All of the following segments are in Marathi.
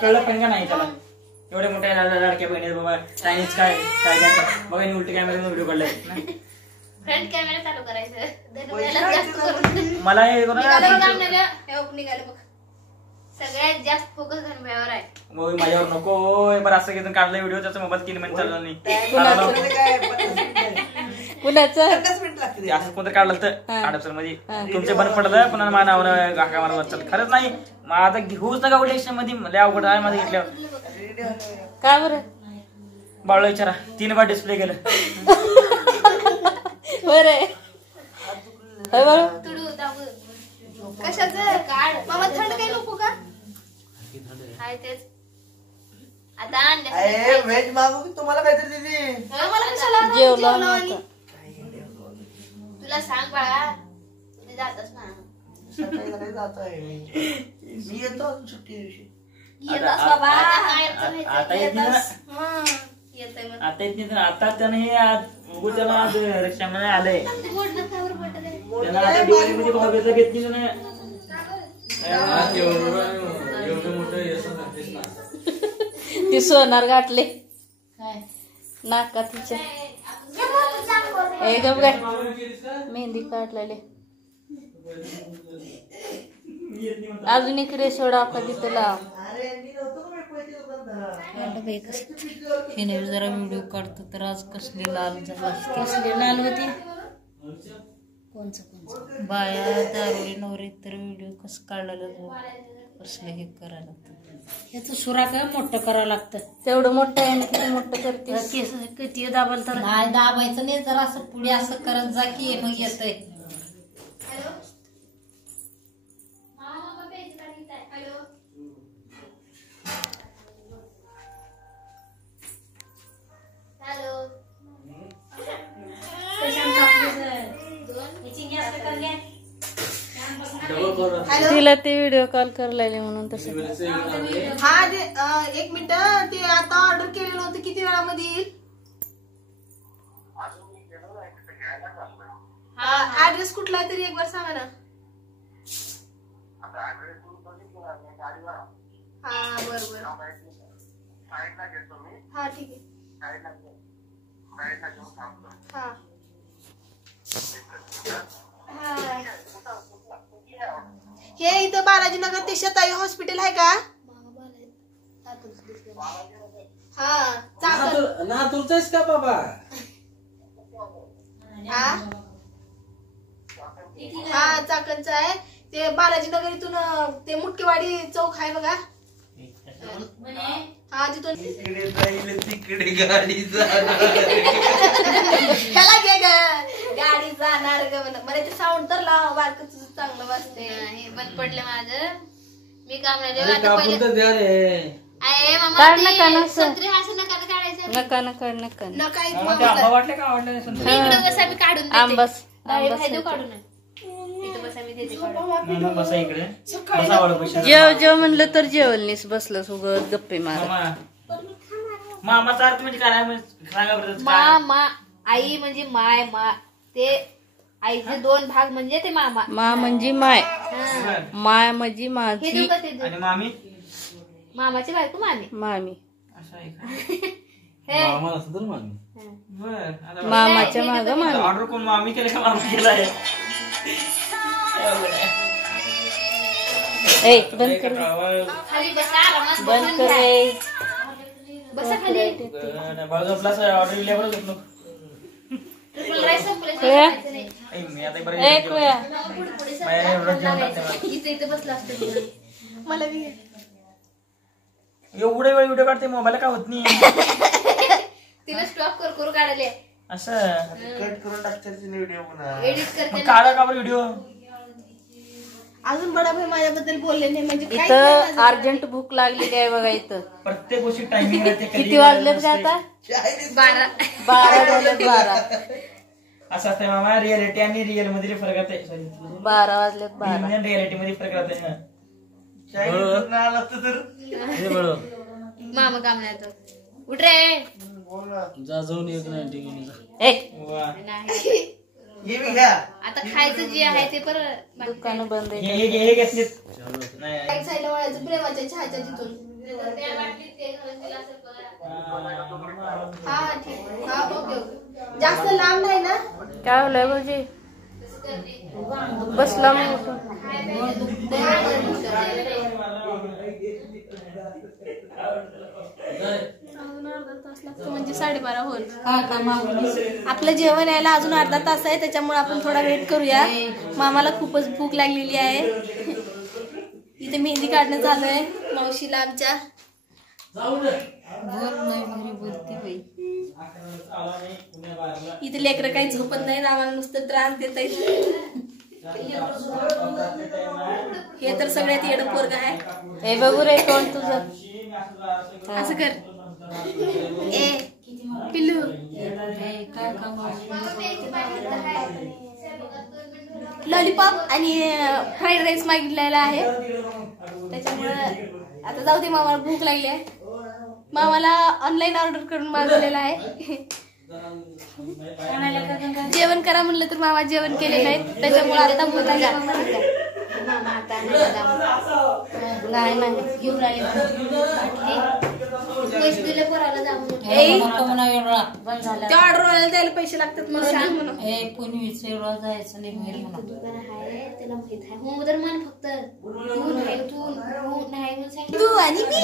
कळलं पण का नाही त्याला एवढे मोठ्या लाडक्या बहिणी बाबा चायनीज काय काय काय बघा उलटी कॅमेरा व्हिडिओ काढलाय फ्रंट कॅमेरा चालू करायचं मला हे सगळ्यात जास्त फोकस धनभ्यावर आहे. माझ्यावर नको बरं असं घेऊन काढला व्हिडिओ त्याचा मोबाईल 3 महिने चालला नाही असं कोणतं काढलं तर अडचण मध्ये तुमचे बंद पडलं पुन्हा माझ्या नावानं गाका मारा खरंच नाही माझा घेऊच नका उद्या मध्ये लय अवघड आहे माझं घेतल्यावर काय बरं बाळला विचारा 3 बार डिस्प्ले गेलं बरं कशाचं काढ मामा थंड काही नको का काय तेच आता व्हेज मागू की तुम्हाला काहीतरी दिली जेवलं तुला सांग बाळा तुम्ही जातच ना सकाळी जात आहे मी येतो सुट्टी दिवशी येतच बाबा आता येत नाही आता येत नाही आता त्यानं हे त्याला आज रक्षामध्ये आलंय त्याला आता दिवाळीमध्ये भाऊबीजला घेतली ना ती सोनार गाठले नाका तिच्या गप काय मेहंदी काढलेले अजून एक रेशोडा आपला तिथं लाव हिने जरा व्हिडिओ काढतो तर आज कसली लाल झाला कसली लाल होती कोणचं बाया दारुडी नवरी तर व्हिडिओ कसं काढलेलं कसलं हे करायला लागतं याचं सुरा काय मोठं करावं लागतं तेवढं मोठं आहे ना किती मोठं करते केस किती दाबाल तर नाही दाबायचं नाही जरा असं पुढे असं करत जा की मग येतंय तिला ते व्हिडिओ कॉल करायला म्हणून तसं हा 1 मिनिट ते आता ऑर्डर केलेलं होतं किती वेळामध्ये येईल हा ऍड्रेस कुठला आहे तरी एक बार सांगा ना हा बरोबर हा ठीक आहे हा हे इथं बालाजीनगर ते शताई हॉस्पिटल आहे का हा तुमचंच का बाबा हा चाकणचं आहे ते बालाजीनगर इथून ते मुटकेवाडी चौक आहे बघा हा तिथून तिकडे गाडी ह्याला घे गाडी जाणार मला ते साऊंड तर लाव बारक चांगलं वाजते हे बंद पडलं माझं मी काम नाही जेव म्हणलं तर जेवलनीस बसलं उगत गप्पे मार मामाचा अर्थ म्हणजे काय सांगा मा आई म्हणजे माय मा ते आईचे 2 भाग म्हणजे ते मामा मा म्हणजे माय माय म्हणजे माझी आणि मामी मामाची बायको मामी मामी असं आहे मामाच्या माग मामी ऑर्डर कोण मामी केलं का मामा केलाय बंद कर खाली बसा बंद कर बसा खाली ऑर्डर दिल्यावर मला एवढे वेळ व्हिडिओ काढते मोबाईल का होत नाही तिला स्टॉप करू काढले असं कट करून टाकतात व्हिडिओ पुन्हा एडिट करते काढा का व्हिडिओ अजून बडा भाई माझ्याबद्दल बोलले नाही म्हणजे इथं अर्जंट भूक लागली काय बघा इथं प्रत्येक गोष्टी टायमिंग किती वाजलेत का आता 12 वाजलेत 12 असं असतं मामा रियालिटी आणि रिअल मध्ये फरक आहे सॉरी 12 वाजलेत 12 रियालिटी मध्ये फरक राहते मामा काम नाही तो उठ रे जाऊन एक नाही आता खायचं जे आहे ते पर दुकान बंद हे घेतले नाही एक साईडला वळायचं प्रेमाच्या चहाच्या तिथून. हा ठीक हा ओके ओके. जास्त लांब नाही ना. काय होलंय भाऊजी बसला मग म्हणजे 12:30 होईल. आपलं जेवण यायला अजून अर्धा तास आहे, त्याच्यामुळे आपण थोडा वेट करूया. मामाला खूपच भूक लागलेली आहे. इथे मेहंदी काढणं चालू आहे मावशीला आमच्या. इथे लेकरं काही झोपत नाही, आम्हाला नुसतं त्रास देत आहेत. हे तर सगळ्यात येडं पोरग आहे. हे बघू रे कोण तुझं असं कर ए पिल्लू. लॉलीपॉप आणि फ्राईड राईस मागितलेला आहे, त्याच्यामुळे आता जाऊ दे. मामाला भूक लागली आहे. मामाला ऑनलाईन ऑर्डर करून मागवलेला आहे. जेवण करा म्हणलं तर मामा जेवण केले नाहीत, त्याच्यामुळे आता भूक लागली. नाही नाही घेऊन राहिले त्या ऑर्डर वाल्याला द्यायला पैसे लागतात मला सांग म्हणून. जायचं नाही बाहेर म्हणा. त्याला माहित आहे हो तर मन फक्त तू आणि मी.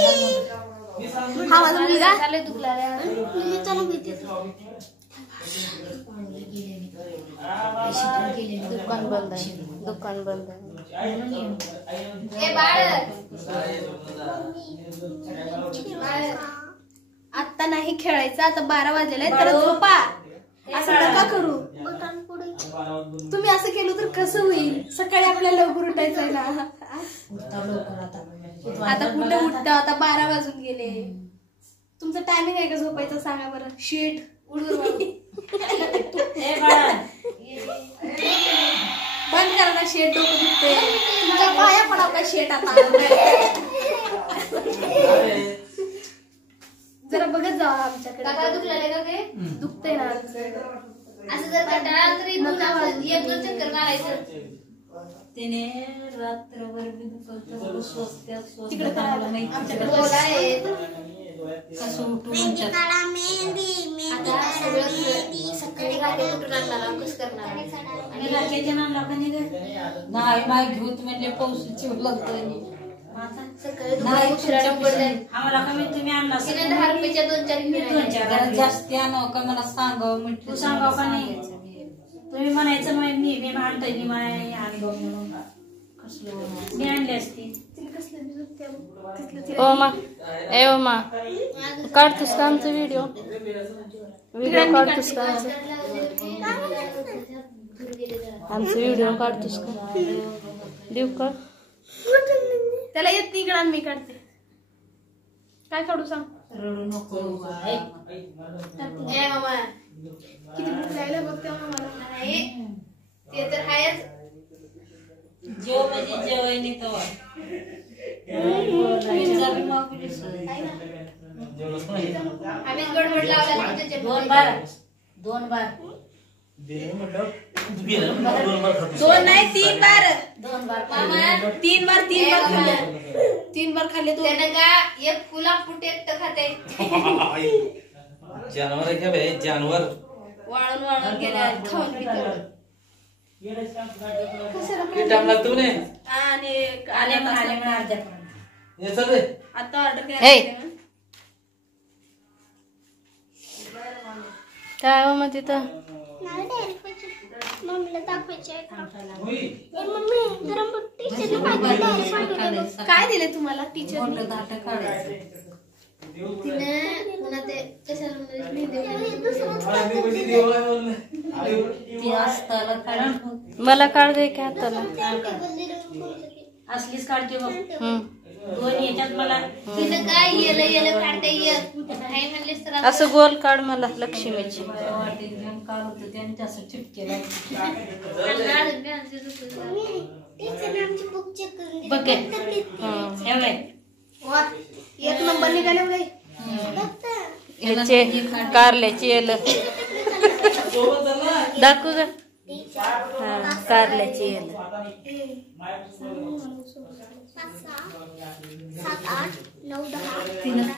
हा माझा मुलगा चालू दुखला दुकान बंद आहे. दुकान बंद आहे. आता नाही खेळायचं, आता 12 वाजले तर झोपा. असं नका करू. तुम्ही असं केलं तर कसं होईल. सकाळी आपल्याला लवकर उठायचं आहे ना. आता कुठे उठतं, आता 12 वाजून गेले. तुमचं टायमिंग आहे का झोपायचं सांगा बरं. शीट बंद करा ना. शेट डोकं दुखते. तुमच्या पाया पण आपला शेट आता जरा बघत जावा आमच्याकडे. काका दुखलाय का काय दुखतंय ना. असं जर कंटाळा तरी 1-2 चक्कर मारायचं. त्याने रात्रभर बी दुखवतं स्वस्त्यात तिकडे आमच्याकडे बोला आहे कसं उठून आता सगळं सकाळी गाडी उठून आणणार कसं करणार नाही माय घेऊत म्हणजे पाऊस सकाळी उशिरा पडलाय. आम्हाला कमी तुम्ही आणला 10 रुपयाच्या 2-4 जास्ती आणव का मला सांगावं म्हटलं. सांगाव का नाही तुम्ही म्हणायचं मी आणतोय मी माय आणि म्हणून कसलं मी आणली असती. ओमा ए ओमा काढतोस का आमचा व्हिडिओ काढतोस का आमचा व्हिडिओ काढतोस का देऊ का. त्याला येत नाही इकडं मी काढते. काय काढू सांग. रडू नको ए मामा किती भूक लागली बघते मला. नाही ते तर आहेच. जेव म्हणजे जेवायनी तवा आम्हीच गडबड लावला त्याच्या 2 बार 2 नाही 3 बार. 2 बार मामा 3 बार खाल्ले. 3 बार खाल्ले तू. त्यानं का एक फुला फुट एकटं खाते. जानवर आहे का भाई. जानवर वाळून गेल्या खाऊन पितो. टाइम लागतो ने. आणि ये चल रे. आता ऑर्डर केलं काय हो मग तिथं काय दिले तुम्हाला टीचर. मला काढ दे की हाताला. असलीच काढते बघ. 2 याच्यात मला तिथं काय येलं काढता येत नाही म्हणलेस तर असं गोल काढ मला लक्ष्मीची. वाटेत घेऊन काढतो त्याने तसं चिपकेला बघ एक नंबर निघाले बाई. ह्याचे कारल्याची येलं दाखवू ग. हा कारल्याची येलं 9, 10